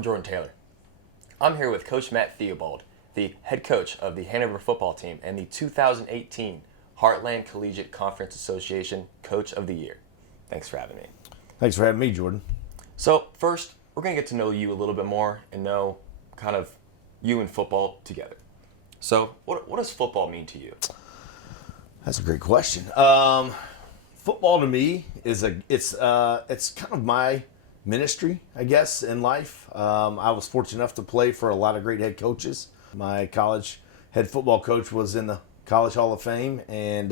I'm Jordan Taylor. I'm here with Coach Matt Theobald, the head coach of the Hanover football team and the 2018 Heartland Collegiate Conference Association Coach of the Year. Thanks for having me. Thanks for having me, Jordan. So first, we're going to get to know you a little bit more and know kind of you and football together. So what does football mean to you? That's a great question. Football to me is it's kind of my ministry, I guess, in life. I was fortunate enough to play for a lot of great head coaches. My college head football coach was in the College Hall of Fame and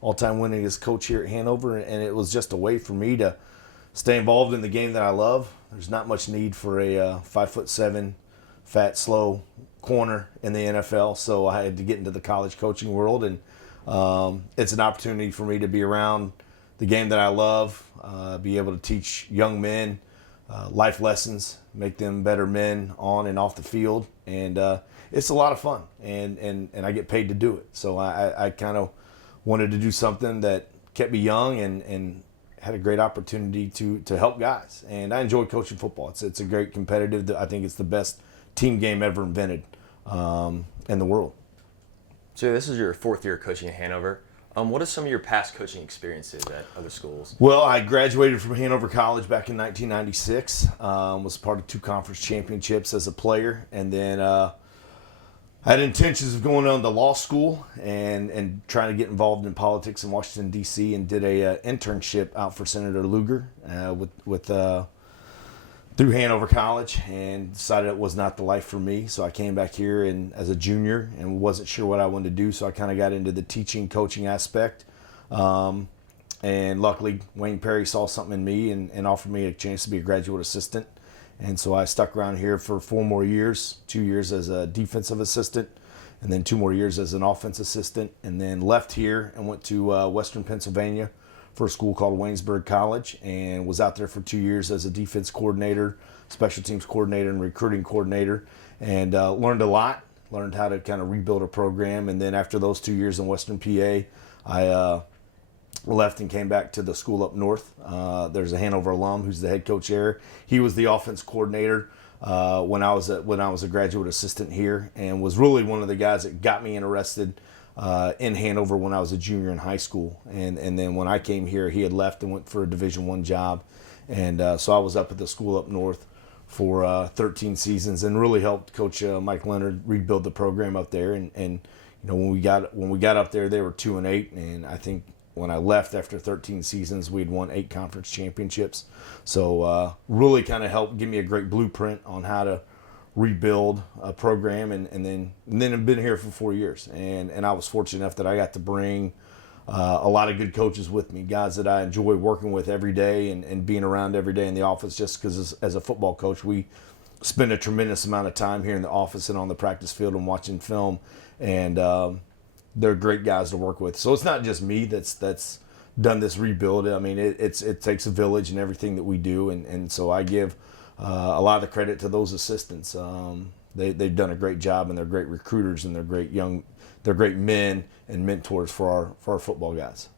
all-time winningest coach here at Hanover, and it was just a way for me to stay involved in the game that I love. There's not much need for a 5'7", fat, slow corner in the NFL, so I had to get into the college coaching world, and it's an opportunity for me to be around the game that I love, be able to teach young men life lessons, make them better men on and off the field, and it's a lot of fun, and I get paid to do it. So I kind of wanted to do something that kept me young and had a great opportunity to help guys, and I enjoy coaching football. It's a great competitive. I think it's the best team game ever invented in the world. So this is your fourth year coaching at Hanover. What are some of your past coaching experiences at other schools? Well, I graduated from Hanover College back in 1996. Was part of 2 conference championships as a player, and then I had intentions of going on to law school and trying to get involved in politics in Washington, D.C., and did a internship out for Senator Lugar through Hanover College, and decided it was not the life for me. So I came back here as a junior and wasn't sure what I wanted to do. So I kind of got into the teaching, coaching aspect. And luckily, Wayne Perry saw something in me and offered me a chance to be a graduate assistant. And so I stuck around here for 4 more years, 2 years as a defensive assistant, and then 2 more years as an offense assistant, and then left here and went to Western Pennsylvania for a school called Waynesburg College, and was out there for 2 years as a defense coordinator, special teams coordinator, and recruiting coordinator, and learned a lot, learned how to kind of rebuild a program. And then after those 2 years in Western PA, I left and came back to the school up north. There's a Hanover alum who's the head coach there. He was the offense coordinator when I was a graduate assistant here, and was really one of the guys that got me interested in Hanover when I was a junior in high school. And then when I came here, he had left and went for a Division I job. And so I was up at the school up north for 13 seasons and really helped Coach Mike Leonard rebuild the program up there. And you know, when we got up there, they were 2-8, and I think when I left after 13 seasons, we'd won 8 conference championships. So really kind of helped give me a great blueprint on how to rebuild a program, and then I've been here for 4 years, and I was fortunate enough that I got to bring a lot of good coaches with me, guys that I enjoy working with every day and being around every day in the office, just because as a football coach we spend a tremendous amount of time here in the office and on the practice field and watching film, and they're great guys to work with. So it's not just me that's done this rebuild. I mean, it takes a village in everything that we do, and so I give a lot of the credit to those assistants. They've done a great job, and they're great recruiters, and they're great men and mentors for our football guys.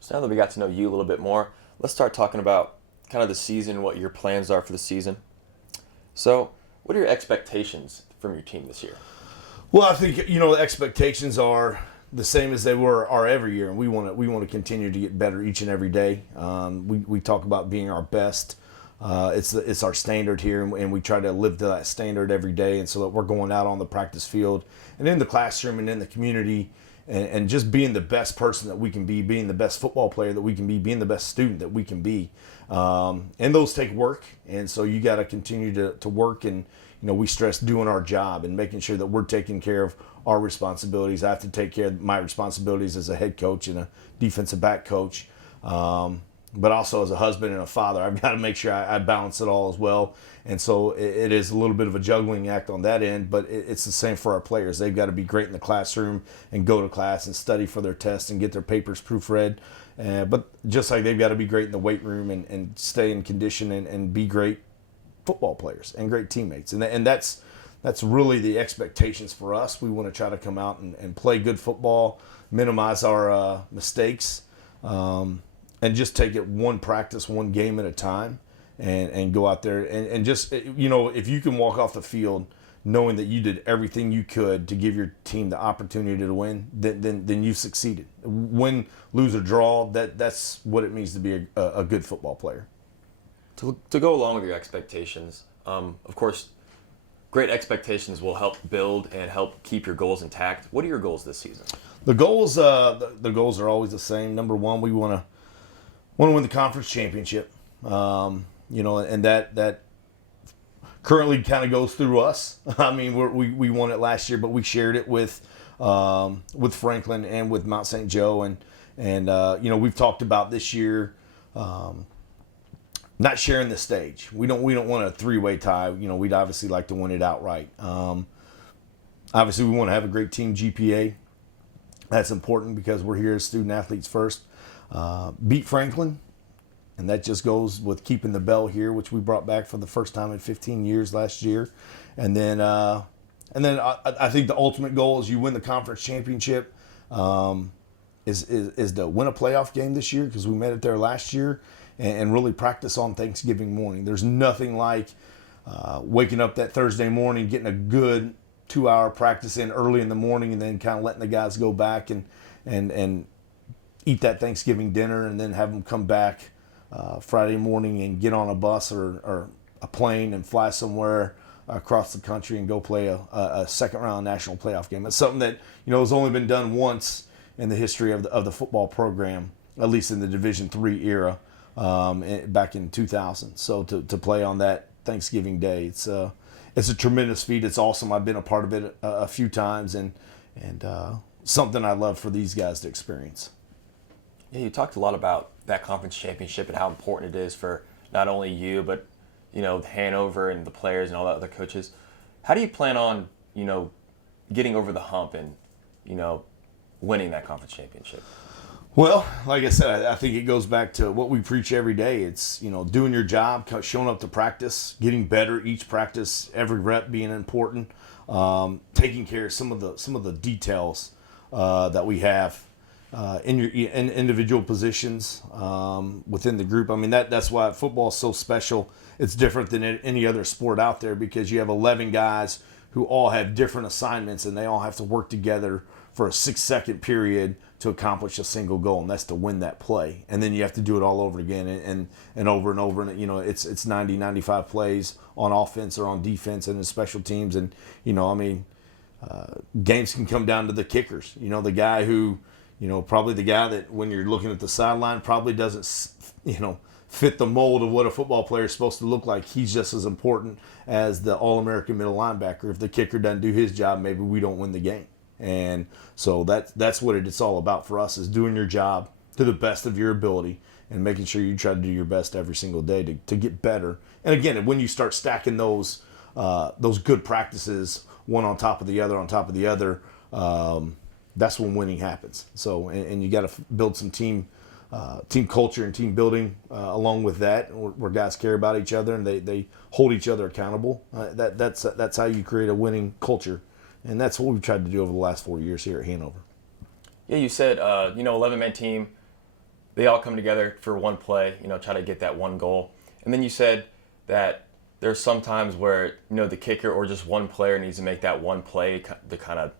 So now that we got to know you a little bit more, let's start talking about kind of the season, what your plans are for the season. So what are your expectations from your team this year? Well, I think the expectations are the same as they are every year, and we want to continue to get better each and every day. We talk about being our best. It's our standard here, and we try to live to that standard every day, and so that we're going out on the practice field and in the classroom and in the community, and just being the best person that we can be, being the best football player that we can be, being the best student that we can be. And those take work, and so you got to continue to work, and we stress doing our job and making sure that we're taking care of our responsibilities. I have to take care of my responsibilities as a head coach and a defensive back coach. But also as a husband and a father, I've got to make sure I balance it all as well. And so it is a little bit of a juggling act on that end, but it's the same for our players. They've got to be great in the classroom and go to class and study for their tests and get their papers proofread. But just like they've got to be great in the weight room and stay in condition and be great football players and great teammates. And that's really the expectations for us. We want to try to come out and play good football, minimize our mistakes, and just take it one practice, one game at a time, and go out there and just, if you can walk off the field knowing that you did everything you could to give your team the opportunity to win, then you've succeeded. Win, lose, or draw, that's what it means to be a good football player. To go along with your expectations, of course, great expectations will help build and help keep your goals intact. What are your goals this season? The goals are always the same. Number one, we want to win the conference championship. And that currently kind of goes through us. I mean, we won it last year, but we shared it with Franklin and with Mount St. Joe, and we've talked about this year not sharing the stage. We don't want a three-way tie. We'd obviously like to win it outright. Obviously, we want to have a great team GPA. That's important because we're here as student athletes first. Beat Franklin. And that just goes with keeping the bell here, which we brought back for the first time in 15 years last year. And then I think the ultimate goal is you win the conference championship. Is to win a playoff game this year, because we made it there last year, and really practice on Thanksgiving morning. There's nothing like waking up that Thursday morning, getting a good 2-hour practice in early in the morning, and then kind of letting the guys go back and eat that Thanksgiving dinner, and then have them come back Friday morning and get on a bus or a plane and fly somewhere across the country and go play a second round national playoff game. It's something that has only been done once in the history of the football program, at least in the Division III era, back in 2000. So to play on that Thanksgiving Day, it's a tremendous feat. It's awesome. I've been a part of it a few times, and something I love for these guys to experience. Yeah, you talked a lot about that conference championship and how important it is for not only you, but Hanover and the players and all the other coaches. How do you plan on getting over the hump and winning that conference championship? Well, like I said, I think it goes back to what we preach every day. It's doing your job, showing up to practice, getting better each practice, every rep being important, taking care of some of the details that we have in individual positions within the group. I mean, that's why football is so special. It's different than any other sport out there, because you have 11 guys who all have different assignments, and they all have to work together for a 6-second period to accomplish a single goal, and that's to win that play. And then you have to do it all over again and over and over. And it's 90, 95 plays on offense or on defense and in special teams. And games can come down to the kickers. The guy who probably the guy that when you're looking at the sideline probably doesn't, fit the mold of what a football player is supposed to look like. He's just as important as the All-American middle linebacker. If the kicker doesn't do his job, maybe we don't win the game. And so that's what it's all about for us, is doing your job to the best of your ability and making sure you try to do your best every single day to get better. And again, when you start stacking those good practices, one on top of the other, that's when winning happens. So, and you got to build some team culture and team building along with that, where guys care about each other and they hold each other accountable. That's how you create a winning culture, and that's what we've tried to do over the last 4 years here at Hanover. Yeah, you said 11-man team, they all come together for one play, try to get that one goal, and then you said that there's some times where the kicker or just one player needs to make that one play to kind of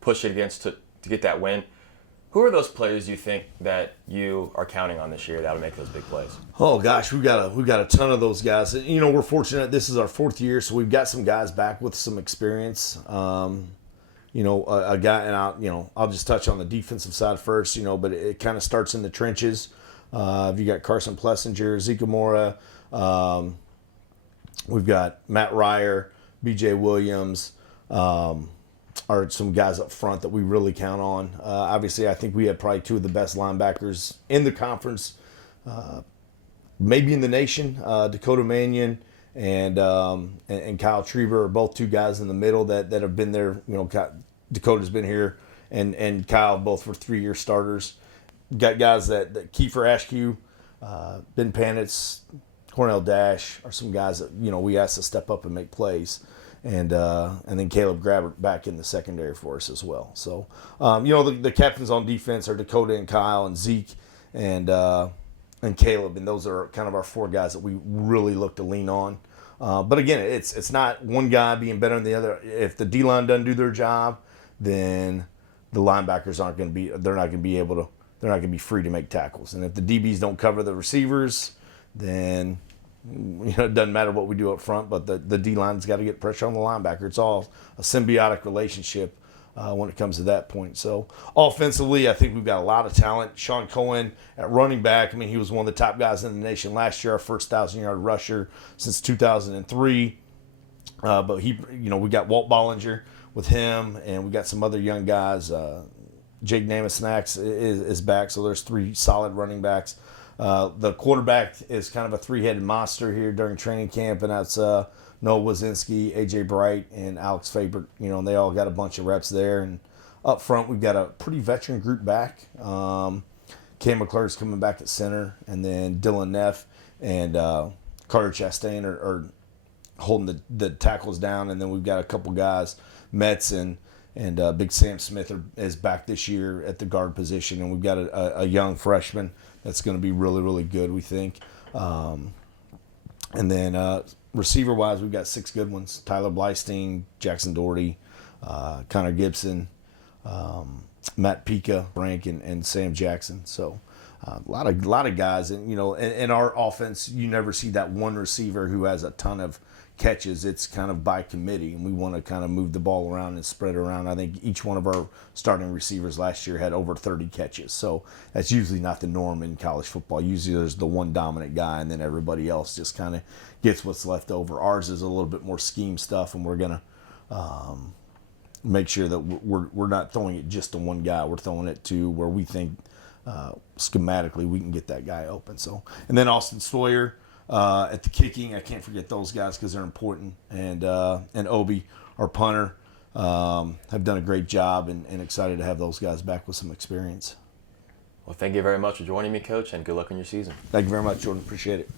push it against to get that win. Who are those players you think that you are counting on this year that'll make those big plays? Oh gosh, we've got a ton of those guys. We're fortunate. This is our 4th year, so we've got some guys back with some experience. A guy, and I'll just touch on the defensive side first. But it kind of starts in the trenches. You got Carson Plessinger, Zeke Mora. We've got Matt Ryer, B.J. Williams. Are some guys up front that we really count on. Obviously, I think we had probably 2 of the best linebackers in the conference, maybe in the nation. Dakota Mannion and Kyle Trieber are both 2 guys in the middle that have been there. Dakota's been here, and Kyle both were 3-year starters. Got guys that Kiefer Ashkew, Ben Panitz, Cornell Dash are some guys that we asked to step up and make plays. And then Caleb Grabbert back in the secondary for us as well. So, the captains on defense are Dakota and Kyle and Zeke. And and Caleb, and those are kind of our 4 guys that we really look to lean on. But again, it's not one guy being better than the other. If the D-line doesn't do their job, then the linebackers aren't going to be. They're not going to be able to. They're not going to be free to make tackles. And if the DBs don't cover the receivers, then it doesn't matter what we do up front. But the D-line's got to get pressure on the linebacker. It's all a symbiotic relationship when it comes to that point. So offensively, I think we've got a lot of talent. Sean Cohen at running back. I mean, he was one of the top guys in the nation last year, our first 1,000-yard rusher since 2003. But we got Walt Bollinger with him, and we got some other young guys. Jake Namath is back, so there's 3 solid running backs. The quarterback is kind of a 3-headed monster here during training camp, and that's Noah Wazinski, A.J. Bright, and Alex Faber. And they all got a bunch of reps there. And up front, we've got a pretty veteran group back. Cam McClurg's coming back at center, and then Dylan Neff and Carter Chastain are holding the tackles down, and then we've got a couple guys, Metz and Big Sam Smith is back this year at the guard position, and we've got a young freshman that's going to be really, really good, we think. And then receiver-wise, we've got 6 good ones: Tyler Blystein, Jackson Doherty, Connor Gibson, Matt Pika, Frank, and Sam Jackson. So a lot of guys, and in our offense, you never see that one receiver who has a ton of catches. It's kind of by committee, and we want to kind of move the ball around and spread it around. I think each one of our starting receivers last year had over 30 catches, so that's usually not the norm in college football. Usually there's the one dominant guy, and then everybody else just kind of gets what's left over. Ours is a little bit more scheme stuff, and we're going to make sure that we're not throwing it just to one guy. We're throwing it to where we think schematically we can get that guy open. So, and then Austin Sawyer at the kicking, I can't forget those guys because they're important. And Obi, our punter, have done a great job, and excited to have those guys back with some experience. Well, thank you very much for joining me, Coach, and good luck on your season. Thank you very much, Jordan. Appreciate it.